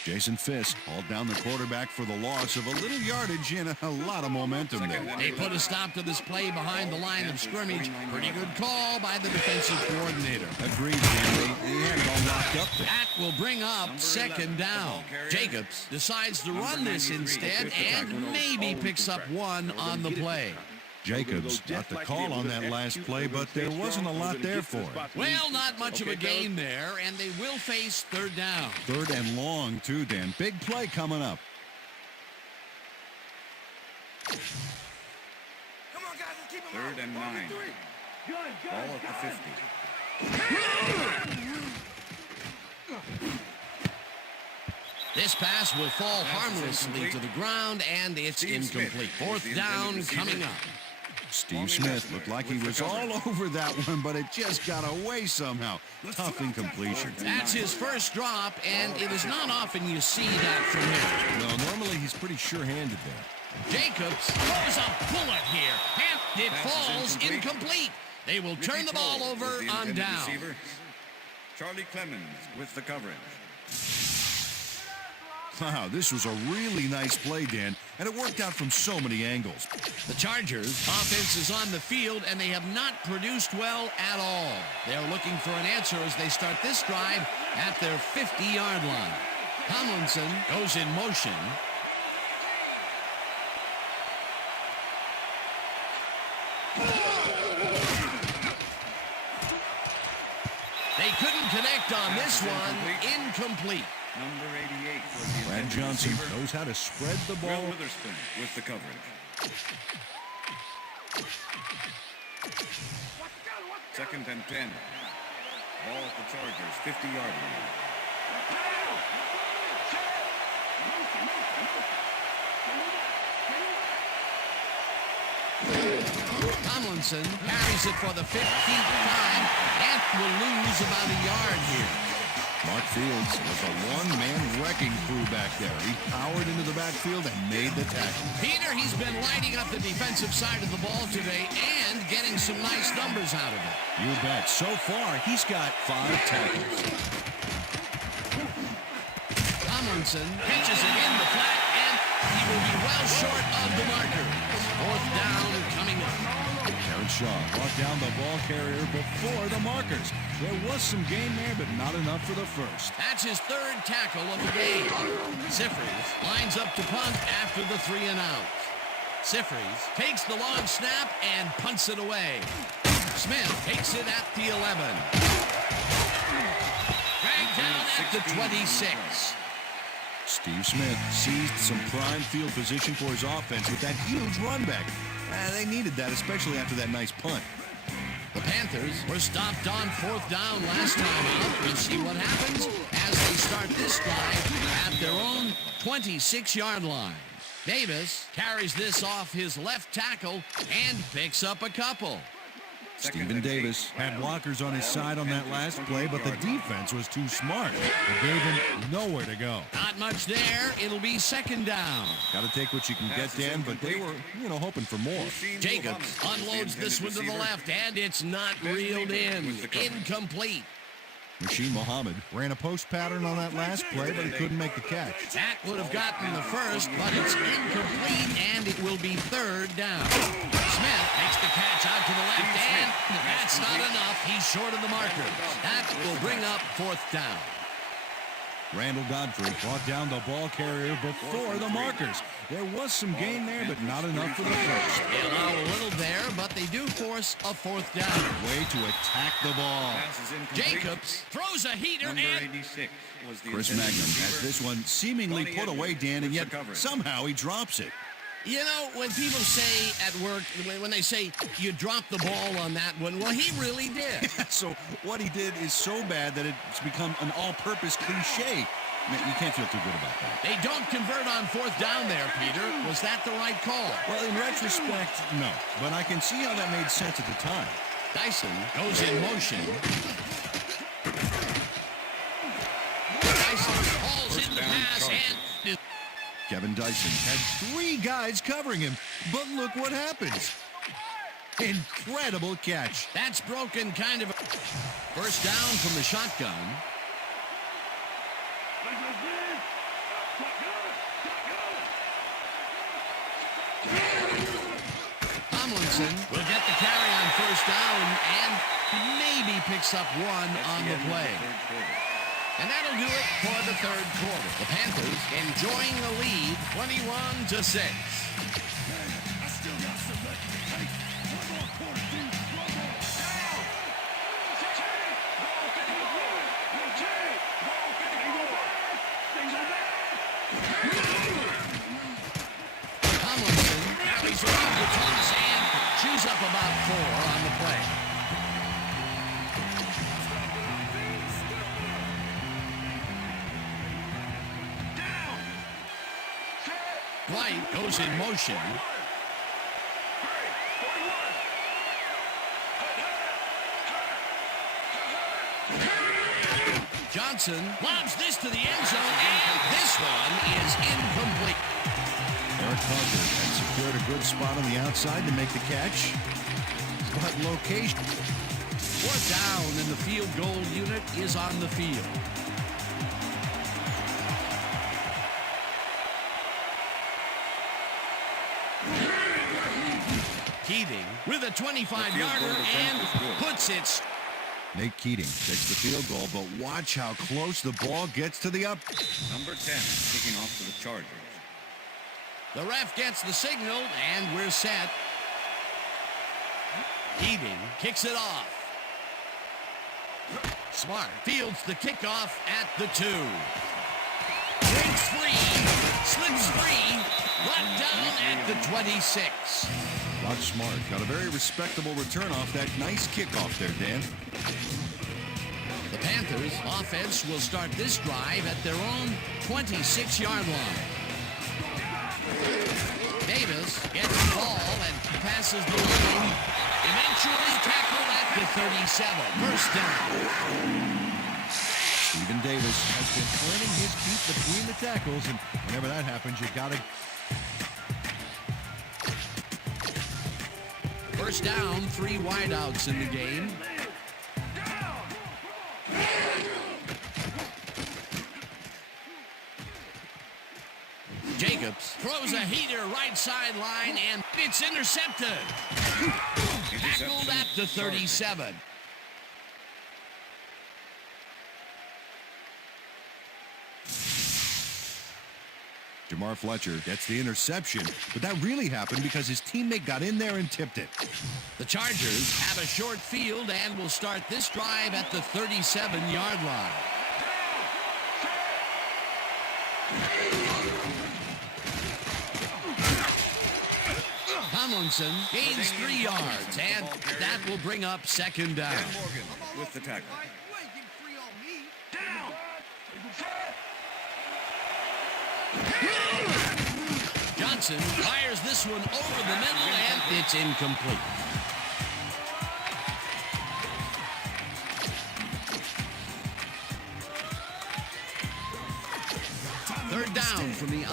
Jason Fisk hauled down the quarterback for the loss of a little yardage and a lot of momentum there. They put a stop to this play behind the line of scrimmage. Pretty good call by the defensive coordinator. Agreed, Jim. They had it all locked up there. That will bring up 2nd down. Jacobs decides to run this instead and maybe picks up 1 on the play. Jacobs got the call on that last play, but there wasn't a lot there for him. Well, not much of a gain there, and they will face 3rd down. 3rd and long, too, Dan. Big play coming up. Come on, guys, let's keep him 3rd and 9. Ball at the 50. This pass will fall harmlessly to the ground, and it's incomplete. 4th down coming up. Steve Smith looked like he was all over that one, but it just got away somehow. Tough incompletion. That's his first drop, and it is not often you see that from him. No, normally he's pretty sure-handed there. Jacobs throws a bullet here, and it falls incomplete. They will turn the ball over on down. Receiver. Charlie Clemens with the coverage. Wow, this was a really nice play, Dan, and it worked out from so many angles. The Chargers offense is on the field, and they have not produced well at all. They're looking for an answer as they start this drive at their 50-yard line. Tomlinson goes in motion. They couldn't connect on this one. Incomplete. Number 88 was the Brad intended Johnson receiver. knows how to spread the Will ball. Witherspoon with the coverage. Second and 10. Ball at the Chargers, 50-yard line. Tomlinson carries it for the 15th time and will lose about a yard here. Mark Fields was a one-man wrecking crew back there. He powered into the backfield and made the tackle. Peter, he's been lighting up the defensive side of the ball today and getting some nice numbers out of it. You bet. So far, he's got 5 tackles. Tomlinson pitches it in the flat, and he will be well short of the marker. Fourth down coming up. Terrence Shaw brought down the ball carrier before the markers. There was some gain there, but not enough for the first. That's his 3rd tackle of the game. Ziffers lines up to punt after the 3 and out. Ziffers takes the long snap and punts it away. Smith takes it at the 11. Dragged down at the 26. Steve Smith seized some prime field position for his offense with that huge run back. They needed that, especially after that nice punt. The Panthers were stopped on 4th down last time out. We'll see what happens as they start this drive at their own 26-yard line. Davis carries this off his left tackle and picks up a couple. Stephen Davis had blockers on his side on that last play, but the defense was too smart. It gave him nowhere to go. Not much there. It'll be 2nd down. Got to take what you can get, Dan, but they were, hoping for more. Jacobs unloads this one to the left, and it's not reeled in. Incomplete. Rasheed Muhammad ran a post pattern on that last play, but he couldn't make the catch. That would have gotten the first, but it's incomplete, and it will be 3rd down. Smith takes the catch out to the left, and that's not enough. He's short of the marker. That will bring up 4th down. Randall Godfrey brought down the ball carrier before the markers. There was some gain there, but not enough for the first. They allow a little there, but they do force a 4th down. Way to attack the ball. Jacobs throws a heater, Number and 86 was the Chris intended Magnum has receiver. this one seemingly put away, Dan, and yet somehow he drops it. you know, when people say at work, when they say you dropped the ball on that one, well, he really did. So what he did is so bad that it's become an all-purpose cliche. You can't feel too good about that. They don't convert on 4th down there, Peter. Was that the right call? Well, in retrospect, no. But I can see how that made sense at the time. Dyson goes in motion. Dyson hauls in the pass and... Kevin Dyson had 3 guys covering him, but look what happens. Incredible catch. That's broken kind of... First down from the shotgun. Tomlinson will get the carry on first down and maybe picks up 1 on the play. And that'll do it for the 3rd quarter. The Panthers enjoying the lead 21-6. Tomlinson carries around the toss and chews up about 4 on the play. White goes in motion. Johnson lobs this to the end zone, and this one is incomplete. Eric Parker had secured a good spot on the outside to make the catch. But location. Fourth down, and the field goal unit is on the field. Keating with a 25-yarder and puts it. Nate Keating takes the field goal, but watch how close the ball gets to the up. Number 10 kicking off for the Chargers. The ref gets the signal, and we're set. Keating kicks it off. Smart fields the kickoff at the 2. Breaks free, slips free, brought down at the 26. Rod Smart got a very respectable return off that nice kickoff there, Dan. The Panthers offense will start this drive at their own 26-yard line. Davis gets the ball and passes the line. Eventually tackled at the 37. First down. Stephen Davis has been earning his feet between the tackles, and whenever that happens, you got to... First down, 3 wideouts in the game. Jacobs throws a heater right sideline, and it's intercepted. Tackled at the 37. Jamar Fletcher gets the interception, but that really happened because his teammate got in there and tipped it. The Chargers have a short field and will start this drive at the 37-yard line. Tomlinson gains 3 yards, and that will bring up second down. Dan Morgan with the tackle. Johnson fires this one over the middle, and it's incomplete. Third down from the I.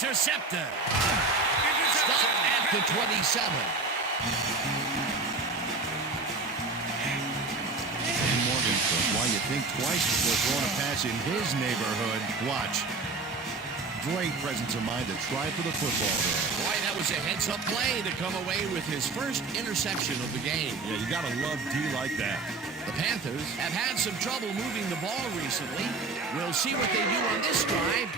Intercepted. Stop at the 27. Dan Morgan shows why you think twice before throwing a pass in his neighborhood. Watch. Great presence of mind to try for the football there. Boy, that was a heads-up play to come away with his first interception of the game. Yeah, you got to love D like that. The Panthers have had some trouble moving the ball recently. We'll see what they do on this drive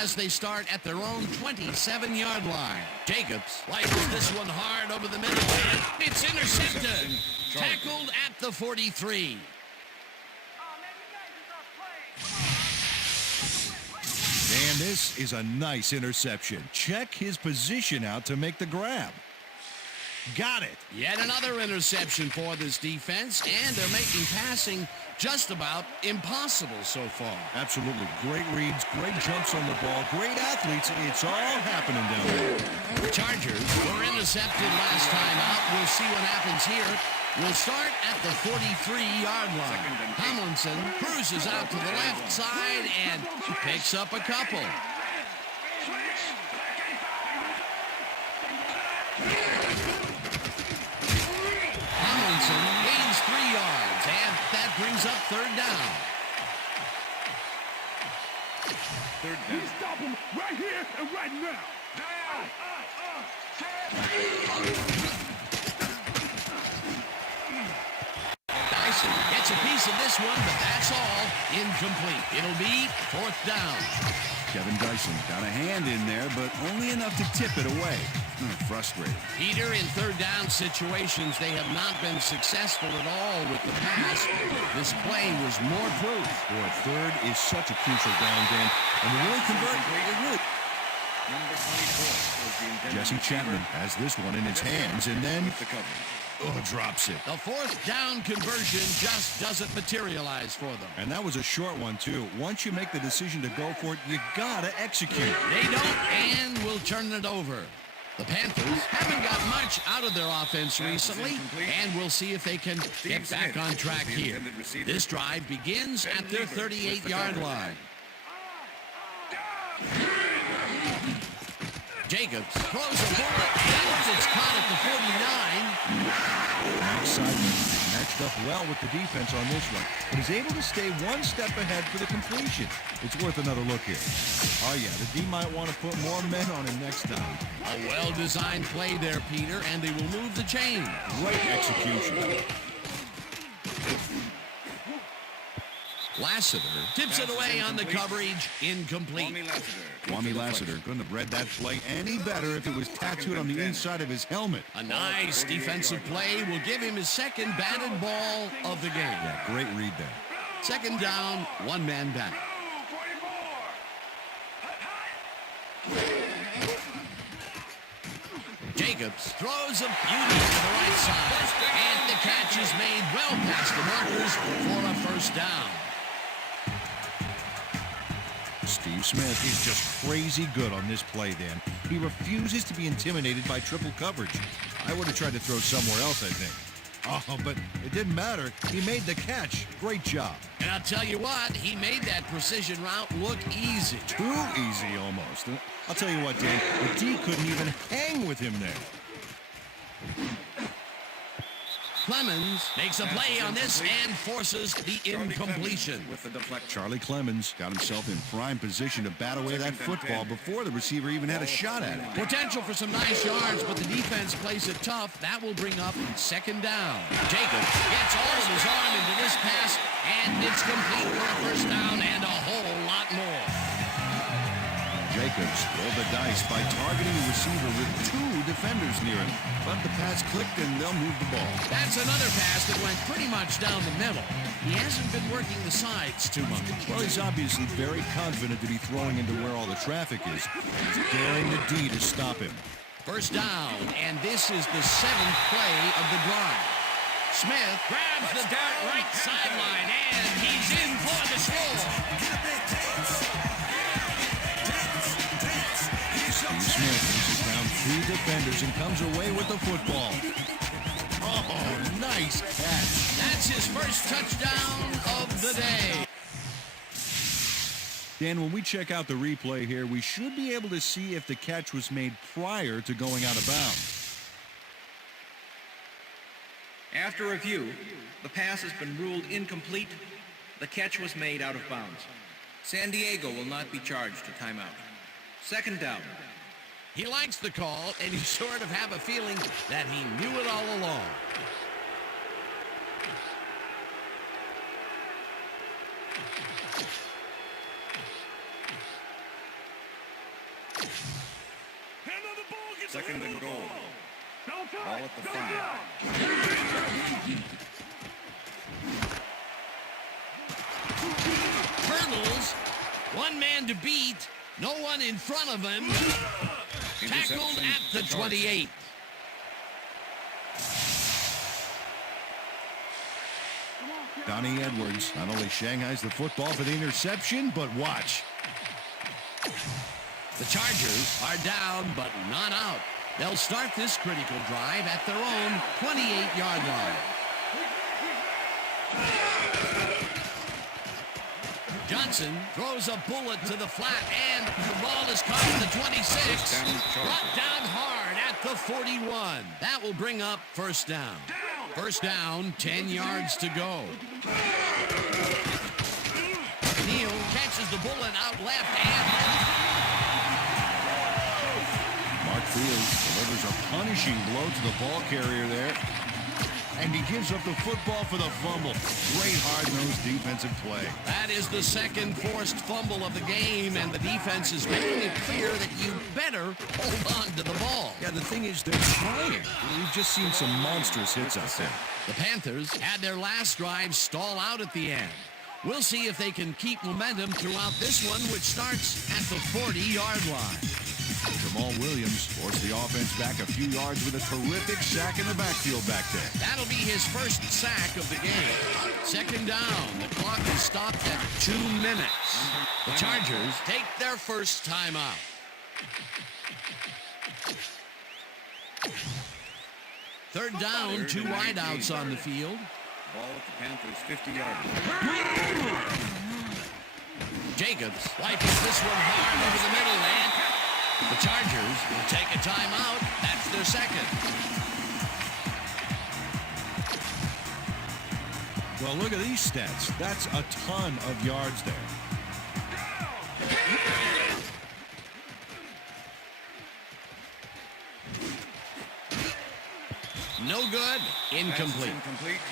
as they start at their own 27-yard line. Jacobs rifles this one hard over the middle, and it's intercepted. Tackled at the 43. And this is a nice interception. Check his position out to make the grab. Got it. Yet another interception for this defense, and they're making passing just about impossible so far. Absolutely. Great reads, great jumps on the ball, great athletes. It's all happening down there. The Chargers were intercepted last time out. We'll see what happens here. We'll start at the 43-yard line. Tomlinson cruises out to the left side and picks up a couple. Tomlinson gains 3 yards, and that brings up third down. Third You down. stop him right here and right now. Dyson gets a piece of this one, but that's all. Incomplete. It'll be fourth down. Kevin Dyson got a hand in there, but only enough to tip it away. Frustrating. Peter, in third down situations, they have not been successful at all with the pass. This play was more proof. Boy, third is such a crucial down, Dan. And we really convert it really. Number 24 was the intended Jesse Chapman has this one in his hands, and then with the cover. Oh, drops it. The fourth down conversion just doesn't materialize for them. And that was a short one, too. Once you make the decision to go for it, you gotta execute. They don't, and will turn it over. The Panthers haven't got much out of their offense recently, and we'll see if they can get back on track here. This drive begins at their 38-yard line. Jacobs throws a bullet, and it's caught at the 49. Mike Seidman matched up well with the defense on this one, but is able to stay one step ahead for the completion. It's worth another look here. Oh, yeah, the D might want to put more men on him next time. A well-designed play there, Peter, and they will move the chain. Great execution. Lassiter tips it away on the coverage, incomplete. Kwame Lassiter couldn't have read that play any better if it was tattooed on the inside of his helmet. A nice defensive play will give him his second batted ball of the game. Yeah, great read there. Second down, one man back. Jacobs throws a beauty to the right side, and the catch is made well past the markers for a first down. Steve Smith is just crazy good on this play, Dan. He refuses to be intimidated by triple coverage. I would have tried to throw somewhere else, I think. Oh, but it didn't matter. He made the catch. Great job. And I'll tell you what, he made that precision route look easy. Too easy, almost. I'll tell you what, Dan, the D couldn't even hang with him there. Clemens makes a play on this and forces the incompletion. With the deflection. Charlie Clemens got himself in prime position to bat away that football before the receiver even had a shot at it. Potential for some nice yards, but the defense plays it tough. That will bring up second down. Jacobs gets all of his arm into this pass, and it's complete for a first down and a whole lot more. Jacobs rolled the dice by targeting the receiver with two defenders near him. But the pass clicked and they'll move the ball. That's another pass that went pretty much down the middle. He hasn't been working the sides too much. Well, he's obviously very confident to be throwing into where all the traffic is. He's daring the D to stop him. First down, and this is the seventh play of the drive. Smith grabs the dart right sideline, and he's in for the score. Smith faces down two defenders and comes away with the football. Oh, nice catch. That's his first touchdown of the day. Dan, when we check out the replay here, we should be able to see if the catch was made prior to going out of bounds. After review, the pass has been ruled incomplete. The catch was made out of bounds. San Diego will not be charged a timeout. Second down. He likes the call, and you sort of have a feeling that he knew it all along. Second and goal. Ball at the 5. Hurdles, one man to beat, no one in front of him. Tackled at the 28. Donnie Edwards not only Shanghai's the football for the interception, but watch. The Chargers are down, but not out. They'll start this critical drive at their own 28-yard line. Johnson throws a bullet to the flat, and the ball is caught at the 26. Brought down hard at the 41. That will bring up first down. First down, 10 yards to go. Neal catches the bullet out left, and Mark Fields delivers a punishing blow to the ball carrier there. And he gives up the football for the fumble. Great hard-nosed defensive play. that is the second forced fumble of the game, and the defense is making it clear that you better hold on to the ball. Yeah, the thing is, they're trying. We've just seen some monstrous hits out there. The Panthers had their last drive stall out at the end. We'll see if they can keep momentum throughout this one, which starts at the 40-yard line. Jamal Williams forced the offense back a few yards with a terrific sack in the backfield back there. That'll be his first sack of the game. Second down. The clock is stopped at 2 minutes. The Chargers take their first timeout. Third down, 2 wideouts on the field. Ball at the Panthers' 50-yard line. Jacobs rifles this one hard over the middle, and the Chargers will take a timeout. That's their second. Well, look at these stats. That's a ton of yards there. No good. Incomplete.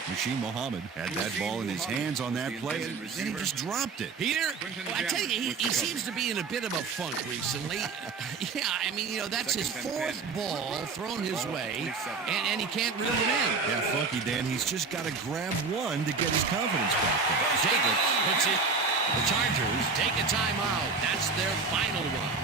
Rasheed Mohammed had that ball in his hands on that play, and then he just dropped it. Peter, well, I tell you, he seems to be in a bit of a funk recently. Yeah, I mean, you know, that's his 4th ball thrown his way, and he can't reel it in. Yeah, funky, Dan. He's just got to grab one to get his confidence back there. Jacobs puts it. The Chargers take a timeout. That's their final one.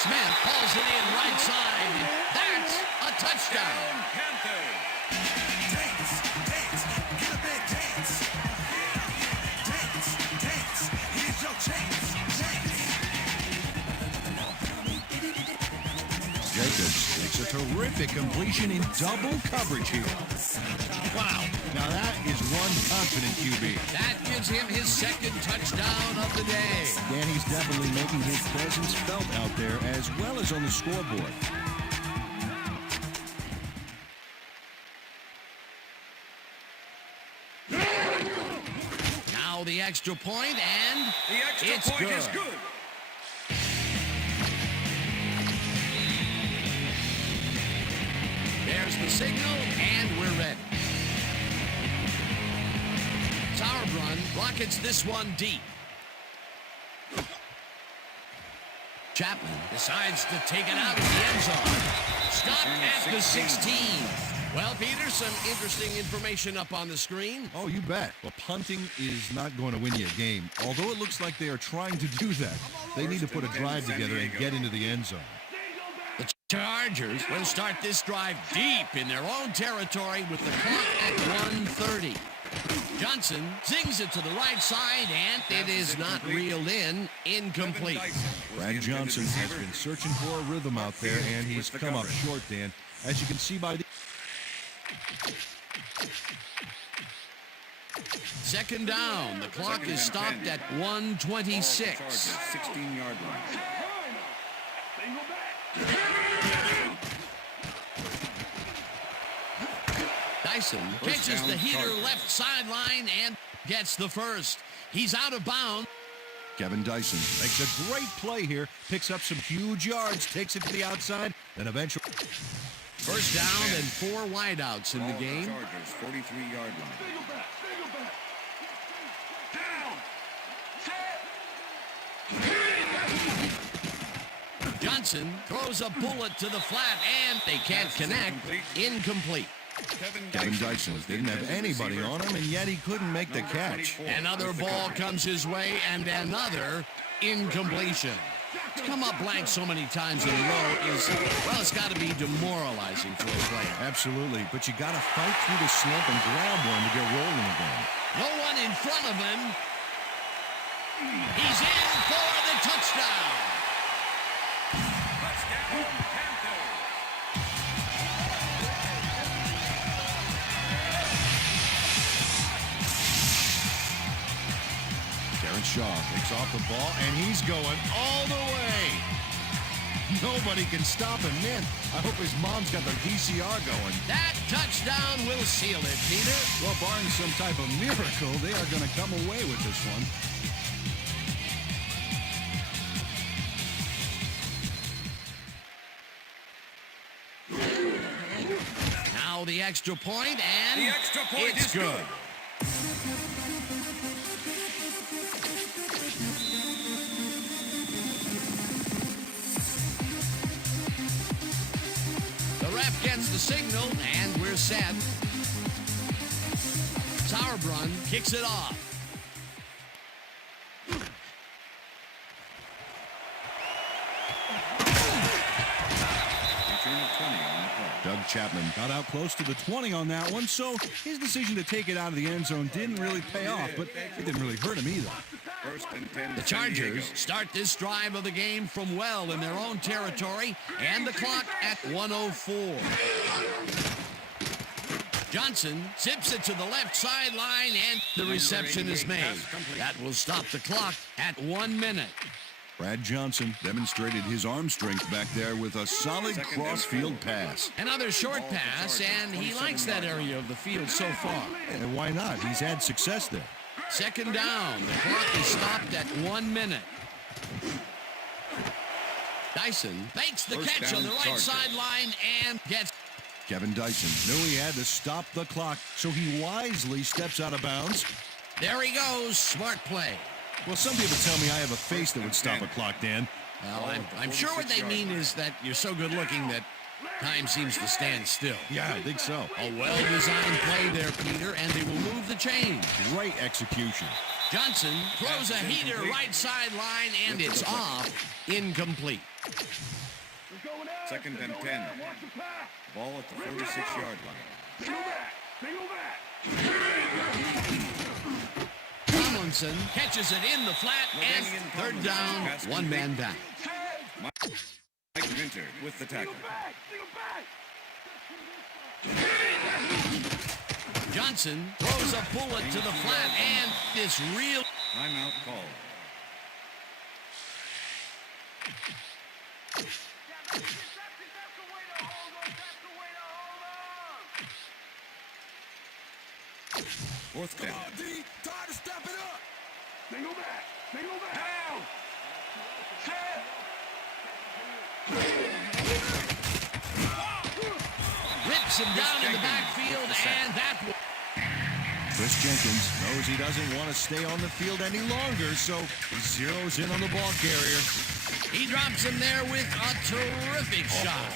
Smith pulls it in right side. That's a touchdown. Jacobs makes a terrific completion in double coverage here. Wow. Now that is one confident QB. That gives him his second touchdown of the day. Danny's definitely making his presence felt out there as well as on the scoreboard. Now the extra point, and it's point is good. There's the signal, and we're ready. Sauerbrunn rockets this one deep. Chapman decides to take it out of the end zone. Stopped at the 16. Well, Peter, some interesting information up on the screen. Oh, you bet. Well, punting is not going to win you a game, although it looks like they are trying to do that. They need to put a drive together and get into the end zone. The Chargers will start this drive deep in their own territory with the clock at 1:30. Johnson zings it to the right side, and it is not reeled in. Incomplete. Brad Johnson has been searching for a rhythm out there, and he's come up short, Dan. As you can see by the... Second down. The clock is stopped at 1:26. 16-yard line. Dyson catches the heater left sideline and gets the first. He's out of bounds. Kevin Dyson makes a great play here, picks up some huge yards, takes it to the outside, and eventually... First down and 4 wideouts in the game. Chargers, 43-yard line. Johnson throws a bullet to the flat, and they can't connect. Incomplete. Kevin Dyson didn't have anybody on him, and yet he couldn't make the catch. Another ball comes his way, and another incompletion. To come up blank so many times in a row is, well, it's got to be demoralizing for a player. Absolutely, but you got to fight through the slump and grab one to get rolling again. No one in front of him. He's in for the touchdown. Shaw picks off the ball, and he's going all the way. Nobody can stop him, man. I hope his mom's got the VCR going. That touchdown will seal it, Peter. Well, barring some type of miracle, they are going to come away with this one. Now the extra point, and the extra point it's is good. gets the signal, and we're set. Sauerbrunn kicks it off. Return of 20 on the play. Doug Chapman got out close to the 20 on that one, so his decision to take it out of the end zone didn't really pay off, but it didn't really hurt him either. First and 10. The Chargers start this drive of the game from well in their own territory, and the clock at 1:04. Johnson zips it to the left sideline, and the reception is made. That will stop the clock at 1 minute. Brad Johnson demonstrated his arm strength back there with a solid cross-field pass. Another short pass, and he likes that area of the field so far. And why not? He's had success there. Second down. The clock is stopped at 1 minute. Dyson makes the First catch on the down, right Chargers. sideline and gets... Kevin Dyson knew he had to stop the clock, so he wisely steps out of bounds. There he goes. Smart play. Well, some people tell me I have a face that would stop a clock, Dan. Well, I'm sure what they mean is that you're so good looking that time seems to stand still. Yeah, I think so. A well-designed play there, Peter, and they will move the chains. Great execution. Johnson throws a heater right sideline, and it's off. Incomplete. Second and 10. Ball at the 46-yard line. Tomlinson catches it in the flat, and third down, one man down. Mike Vinter with the tackle. Johnson throws a bullet to the flat, and this real... Timeout call. Fourth down. Time to step it up. They go back. They go back. Down. Set. Rips him down in the backfield, and that... Chris Jenkins knows he doesn't want to stay on the field any longer, so he zeroes in on the ball carrier. He drops him there with a terrific shot.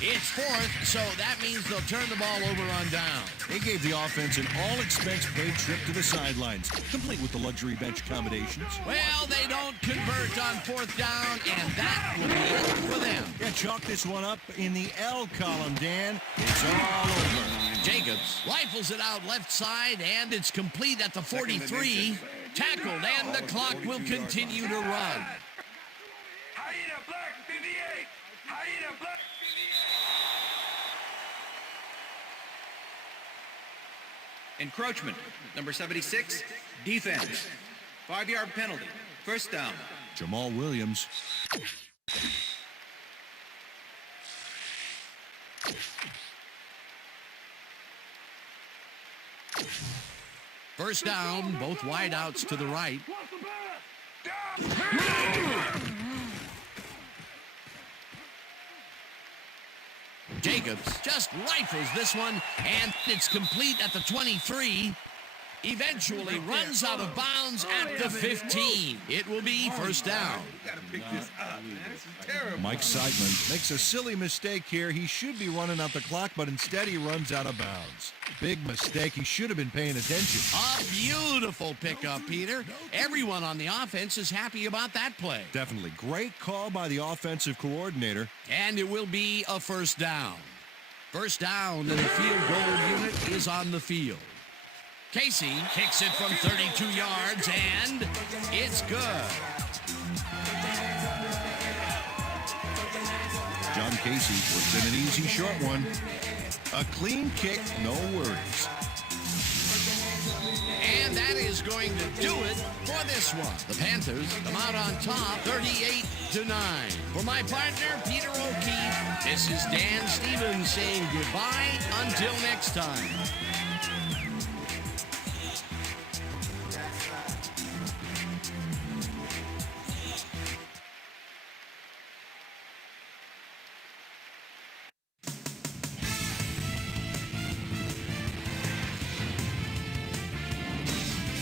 It's fourth, so that means they'll turn the ball over on down. They gave the offense an all-expense-paid trip to the sidelines, complete with the luxury bench accommodations. Well, they don't convert on fourth down, and that will be it for them. Yeah, chalk this one up in the L column, Dan. It's all over. Jacobs rifles it out left side, and it's complete at the 43. Tackled, and the clock will continue to run. Hyena Black 58. Hyena Black 58. Encroachment, number 76, defense. 5-yard penalty, first down. Jamal Williams. First down, both wideouts to the right. Jacobs just rifles this one, and it's complete at the 23. Eventually runs out of bounds at the 15. It will be first down. Mike Seidman makes a silly mistake here. He should be running out the clock, but instead he runs out of bounds. Big mistake. He should have been paying attention. A beautiful pickup, Peter. Everyone on the offense is happy about that play. Definitely. Great call by the offensive coordinator. And it will be a first down. First down, and the field goal unit is on the field. Casey kicks it from 32 yards, and it's good. John Casey puts in an easy short one. A clean kick, no worries. And that is going to do it for this one. The Panthers come out on top, 38-9. For my partner, Peter O'Keefe, this is Dan Stevens saying goodbye until next time.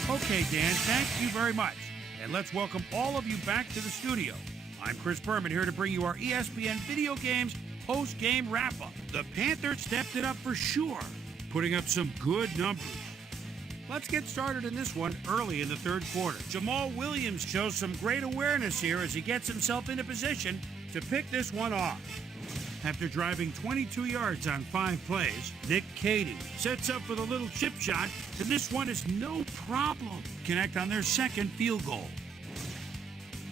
Okay, Dan, thank you very much. And let's welcome all of you back to the studio. I'm Chris Berman here to bring you our ESPN video games post-game wrap-up. The Panthers stepped it up for sure, putting up some good numbers. Let's get started in this one early in the third quarter. Jamal Williams shows some great awareness here as he gets himself into position to pick this one off. After driving 22 yards on 5 plays, Nick Cady sets up for the little chip shot, and this one is no problem. Connect on their second field goal.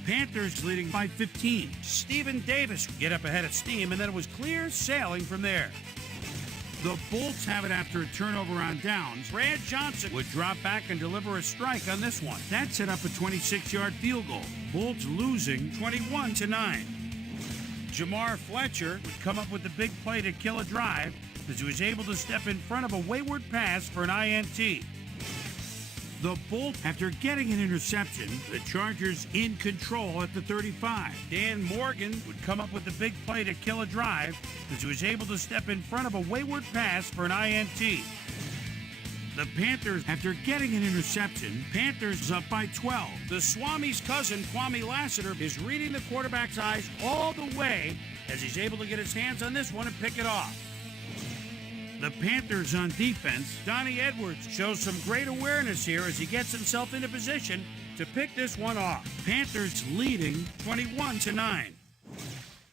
Panthers leading by 15. Stephen Davis get up ahead of steam, and then it was clear sailing from there. The Bolts have it after a turnover on downs. Brad Johnson would drop back and deliver a strike on this one. That set up a 26-yard field goal. Bolts losing 21-9. Jamar Fletcher would come up with the big play to kill a drive as he was able to step in front of a wayward pass for an INT. The Bolts, after getting an interception, the Chargers in control at the 35. Dan Morgan would come up with the big play to kill a drive as he was able to step in front of a wayward pass for an INT. The Panthers, after getting an interception, Panthers up by 12. The Swami's cousin, Kwame Lassiter, is reading the quarterback's eyes all the way as he's able to get his hands on this one and pick it off. The Panthers on defense, Donnie Edwards shows some great awareness here as he gets himself into position to pick this one off. Panthers leading 21-9.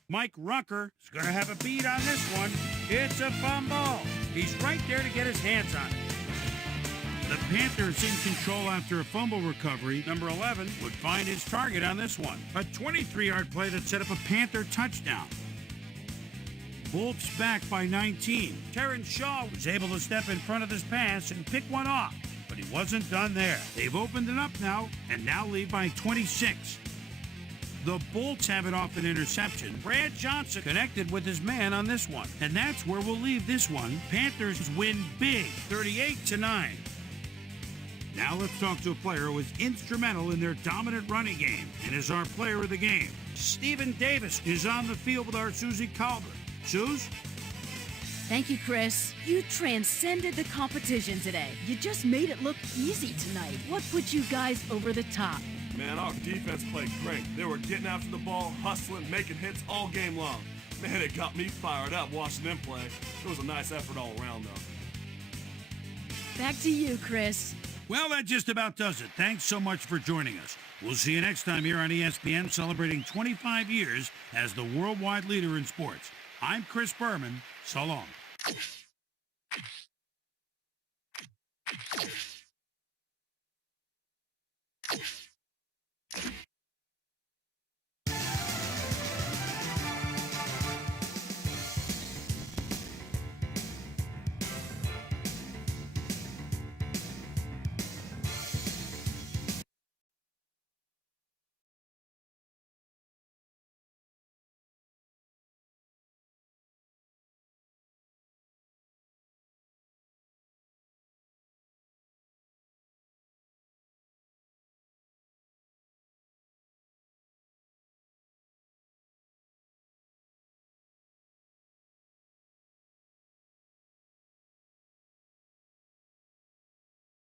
Mike Rucker is going to have a beat on this one. It's a fumble. He's right there to get his hands on it. The Panthers in control after a fumble recovery. Number 11 would find his target on this one. A 23-yard play that set up a Panther touchdown. Bolts back by 19. Terrence Shaw was able to step in front of this pass and pick one off, but he wasn't done there. They've opened it up now and now lead by 26. The Bolts have it off an interception. Brad Johnson connected with his man on this one, and that's where we'll leave this one. Panthers win big, 38-9. Now let's talk to a player who was instrumental in their dominant running game and is our player of the game. Stephen Davis is on the field with our Susie Calvert. Suze? Thank you, Chris. You transcended the competition today. You just made it look easy tonight. What put you guys over the top? Man, our defense played great. They were getting after the ball, hustling, making hits all game long. Man, it got me fired up watching them play. It was a nice effort all around, though. Back to you, Chris. Well, that just about does it. Thanks so much for joining us. We'll see you next time here on ESPN, celebrating 25 years as the worldwide leader in sports. I'm Chris Berman. So long.